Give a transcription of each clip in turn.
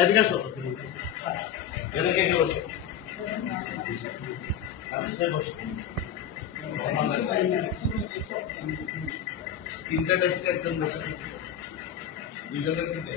এদিকে আসো, এদিকে কে বসে? তিনটা ডেস্কে একজন বসে, দুজনের মধ্যে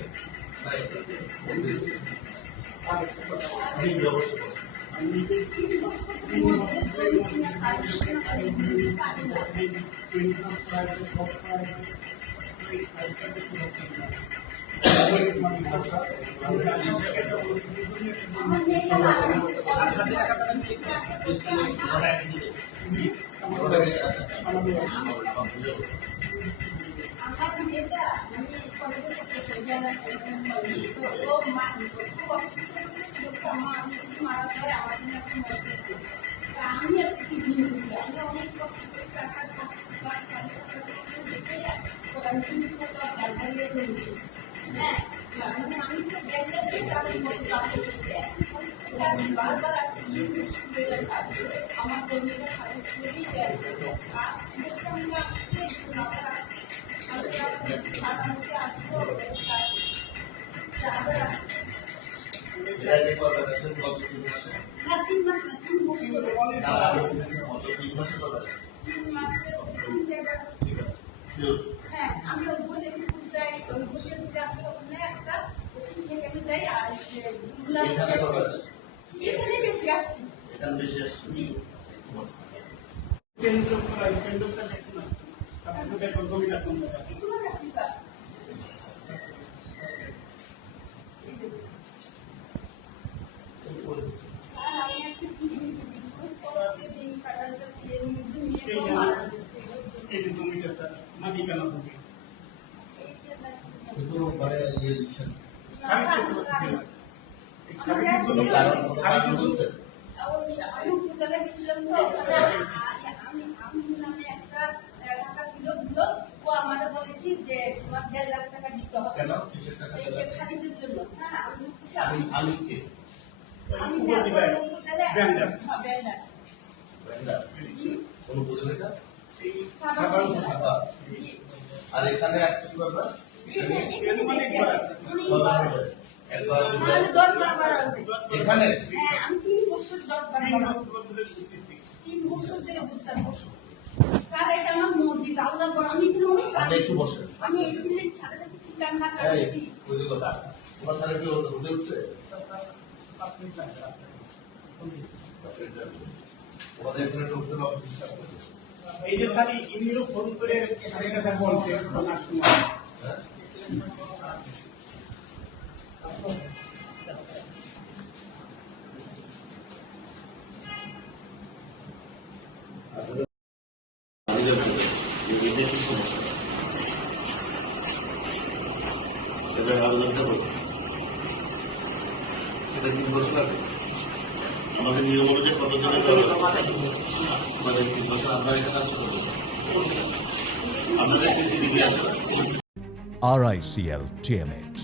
আর এখানে এখানে একটু বসে তোমার স্যার কি উঠে উঠছে তোমাদের এখানে উঠতে এই যে স্যার ইনিও ফোন করে স্যারের কাছে বলতে ওনার সময় আমাদের নিয়ম অনুযায়ী কতজনের মানে 3 বছর আমরা এখানে কাজ করবো আপনাদের সিসিটিভি আছে? RICL TMX,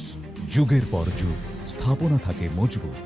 যুগের পর যুগ স্থাপনা থাকে মজবুত।